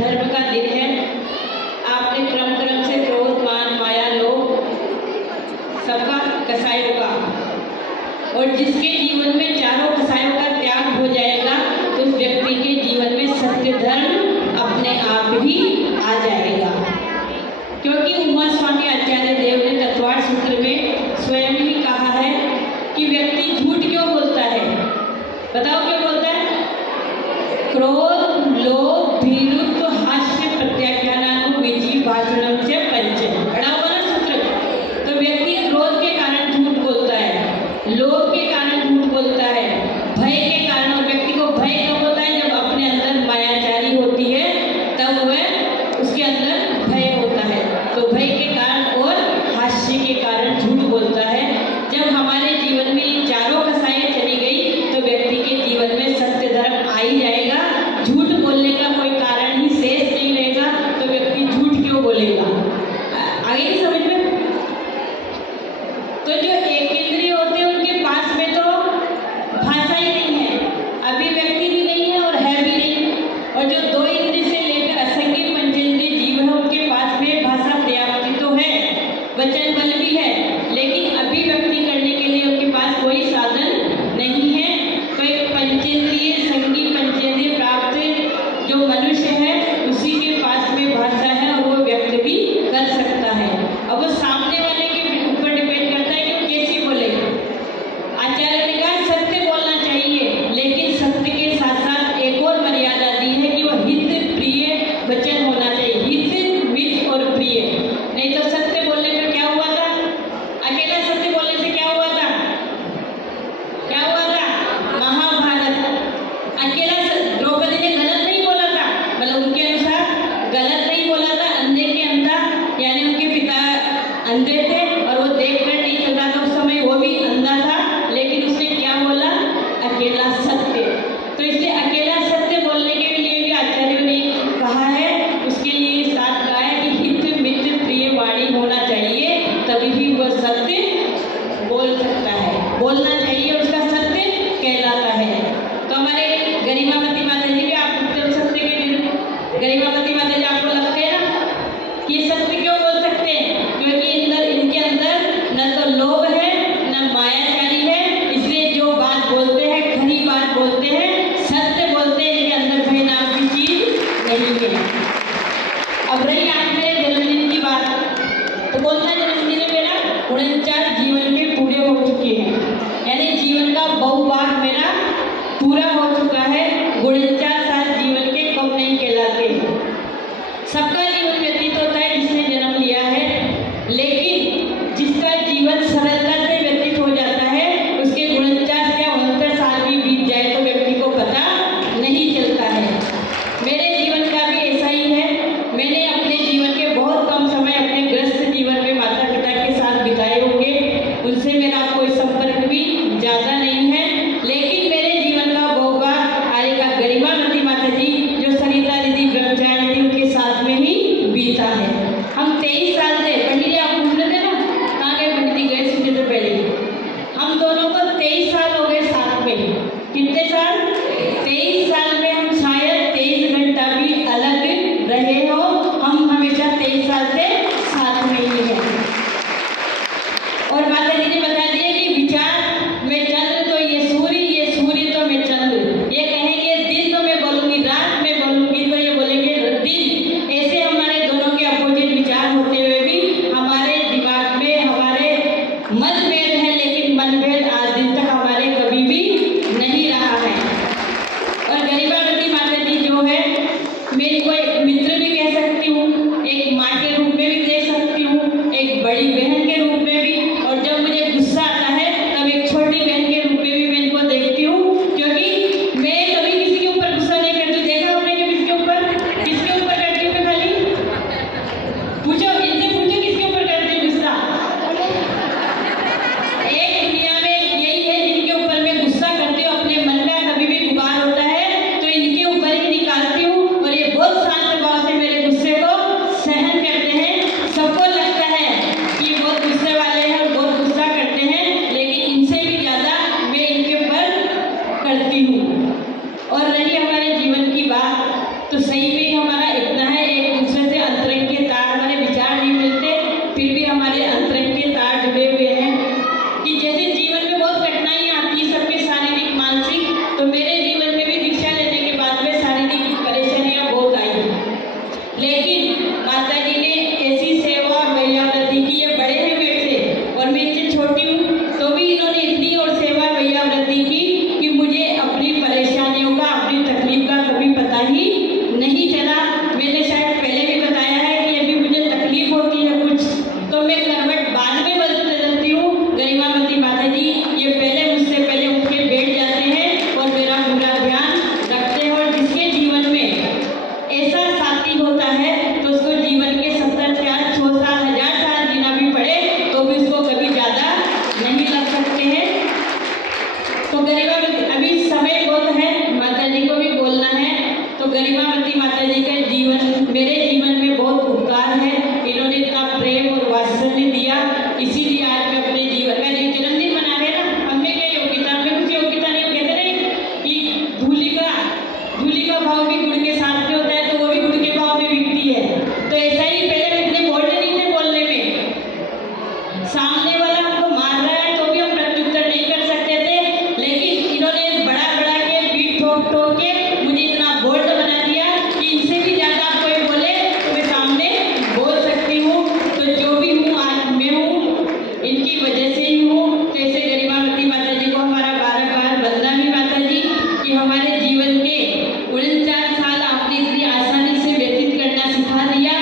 धर्म का दिन है। आपने क्रम क्रम से क्रोध, मान, माया, लोभ सबका कसायों का, और जिसके जीवन में चारों कसायों का त्याग हो जाएगा तो उस व्यक्ति के जीवन में सत्य धर्म अपने आप ही आ जाएगा। क्योंकि उमा स्वामी आचार्य देव ने तत्वार्थ सूत्र में स्वयं ही कहा है कि व्यक्ति झूठ क्यों बोलता है। बताओ क्यों बोलता है? क्रोध, लोभ, भीरुत्व, हास्य, प्रत्याख्यानानुविधि भाषणम से पंचम। पढ़ा होगा ना सूत्र। तो व्यक्ति क्रोध के कारण झूठ बोलता है, लोभ के कारण झूठ बोलता है, भय के कारण। और व्यक्ति को भय कब होता है? जब अपने अंदर मायाचारी होती है तब वह उसके अंदर भय होता है। तो भय के कारण और हास्य के कारण झूठ बोलता है। जब हमारे जीवन में ये चारों कसाएं चली गई तो व्यक्ति के जीवन में सत्य धर्म आ ही जाएगा। झूठ बोलने का कोई कारण ही शेष नहीं रहेगा, तो व्यक्ति झूठ क्यों बोलेगा? आगे की समझ में? तो जो एक इंद्रिय होते हैं उनके पास में तो भाषा ही नहीं है, अभी व्यक्ति भी नहीं है और है भी नहीं। और जो दो इंद्रिय से लेकर असंख्य पंचेंद्रिय जीव है उनके पास में भाषा पर्याप्त तो है, वचन बल भी है, लेकिन अभिव्यक्ति करने के लिए उनके पास कोई साधन नहीं है। कोई पंचेंद्रिय, संगी पंचेंद्रिय प्राप्त जो मनुष्य है उसी के पास में भाषा है और वो व्यक्त भी कर सकता है। अब वो सामने वाले के ऊपर डिपेंड करता है कि वो कैसे बोले। आचार्य ने कहा सत्य बोलना चाहिए, लेकिन सत्य के साथ साथ एक और मर्यादा दी है कि वो हित प्रिय वचन होना चाहिए। हित, मित और प्रिय। नहीं तो सत्य बोलने पर क्या हुआ था? अकेला सत्य बोलने से क्या हुआ था? क्या हुआ था? महाभारत। अकेला द्रौपदी ने गलत नहीं बोला था, मतलब उनके अनुसार गलत नहीं बोला था। अंधे के अंधा, यानी उनके पिता अंधे थे और वो देखकर नहीं चल रहा था उस समय, वो भी अंधा था, लेकिन उसने क्या बोला? अकेला सत्य। तो इसलिए अकेला सत्य बोलने के लिए भी आचार्यों ने कहा है, उसके लिए साथ कहा है कि हित, मित, प्रिय वाणी होना चाहिए, तभी भी वह सत्य बोल सकता है, बोलना चाहिए, उसका सत्य कहलाता है। तो हमारे गरिमावती माता जी भी आप उत्तम सत्य के गरिमावती माता जी आपको लगते हैं ना कि ये सत्य क्यों बोल सकते हैं? क्योंकि इनके अंदर न तो लोभ है न मायाचारी है, इसलिए जो बात बोलते हैं खरी बात बोलते हैं, सत्य बोलते हैं, इनके अंदर भय नाम की चीज नहीं है। अब रही आज मेरे जन्मदिन की बात, तो कौन सा जन्मदिन है मेरा? 49 जीवन के पूरे हो चुके हैं, यानी जीवन का बहुभाग मेरा पूरा हो चुका है। 49 साल जीवन के कम नहीं कहलाते। सबका जीवन व्यतीत होता है जिसने जन्म लिया है, लेकिन जिसका जीवन सरलता से व्यतीत हो जाता है उसके 49 या 69 साल भी बीत जाए तो व्यक्ति को पता नहीं चलता है। मेरे जीवन का भी ऐसा ही है। मैंने अपने जीवन के बहुत कम समय अपने ग्रस्त जीवन में माता पिता के साथ बिताए होंगे, उनसे मेरा कोई संपर्क भी ज़्यादा नहीं है, लेकिन मेरे जीवन का बहुभाग आर्यका गरिमावती माता जी जो सरिता दीदी ब्रह्मचारी थी उनके साथ में ही बीता है। हम 23 साल से, पंडित जी आप पूछ रहे थे ना कहाँ गए पंडित जी? गए सुनने से पहले। हम दोनों को 23 साल हो गए साथ में। कितने साल? 23 साल में हम शायद 23 घंटा भी अलग रहे हो, हम हमेशा 23 साल से साथ में ही हैं। और माता जी ने बता दिया कि विचार में चंद्र तो ये सूर्य तो मैं चंद्र, ये कहेंगे दिन तो मैं बोलूंगी रात, मैं बोलूंगी तो ये बोलेंगे दिन। ऐसे हमारे दोनों के अपोजिट विचार होते हुए भी हमारे दिमाग में हमारे मतभेद है, लेकिन मतभेद आज दिन तक हमारे कभी भी नहीं रहा है। और गरिमावती माता जी जो है मेरी कोई मित्र भी कह सकती हूँ, एक माँ के रूप में भी दे सकती हूँ, एक बड़ी बहन के रूप में भी, और जब मुझे गुस्सा आता है तब एक छोटी बहन के रूप में भी मैं इनको देखती हूँ, क्योंकि मैं कभी किसी के ऊपर गुस्सा नहीं करती। देखा आपने कभी किसके ऊपर करती हूँ? मैं खाली पूछो, इनसे पूछो किसके ऊपर करती हूँ गुस्सा। एक दुनिया में यही है जिनके ऊपर मैं गुस्सा करती हूँ, अपने मन का कभी भी गुबार होता है तो इनके ऊपर ही निकालती हूँ, और ये बहुत शांत भाव से मेरे गुस्से को सहन करते हैं। सबको लगता है कि ये बहुत गुस्से वाले हैं और बहुत गुस्सा करते हैं, लेकिन इनसे भी ज़्यादा मैं इनके ऊपर करती हूँ। और रही हमारे जीवन की बात, तो सही में हमारा इतना माता जी का जीवन मेरे जीवन में बहुत उपकार है। इन्होंने इतना प्रेम और वात्सल्य दिया, इसीलिए आज मैं अपने जीवन का जो जन्मदिन मना रहे हैं ना, हमें क्या योग्यता, हमें कुछ योग्यता नहीं। कहते नहीं कि धूली का भाव भी गुड़ के साथ में होता है, तो वो भी गुड़ के भाव में बिकती है। तो ऐसा ही पहले कितने बोल्ड नहीं थे बोलने में, सामने वाला हमको मार रहा है तो भी हम प्रत्युत्तर नहीं कर सकते थे, लेकिन इन्होंने बड़ा के बीट ठोक के मुझे इतना बोल्ड बना दिया कि इनसे भी ज्यादा कोई बोले तो मैं सामने बोल सकती हूँ। तो जो भी हूँ आज मैं हूँ, इनकी वजह से ही हूँ। जैसे गरिमावती माता जी को हमारा बार वंदना भी माता जी कि हमारे जीवन के 49 साल आपने इतनी आसानी से व्यतीत करना सिखा दिया।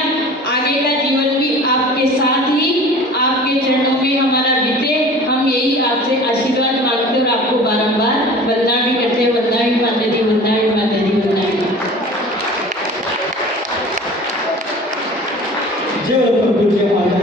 आगे का जीवन भी आपके साथ ही आपके चरणों में हमारा बीते। हम यही आपसे आशीर्वाद मांगते और आपको बारंबार वंदना भी करते हैं। वंदना भी माता जी, वंदना भी माता जी, वंदना भी। जय पूज्य माता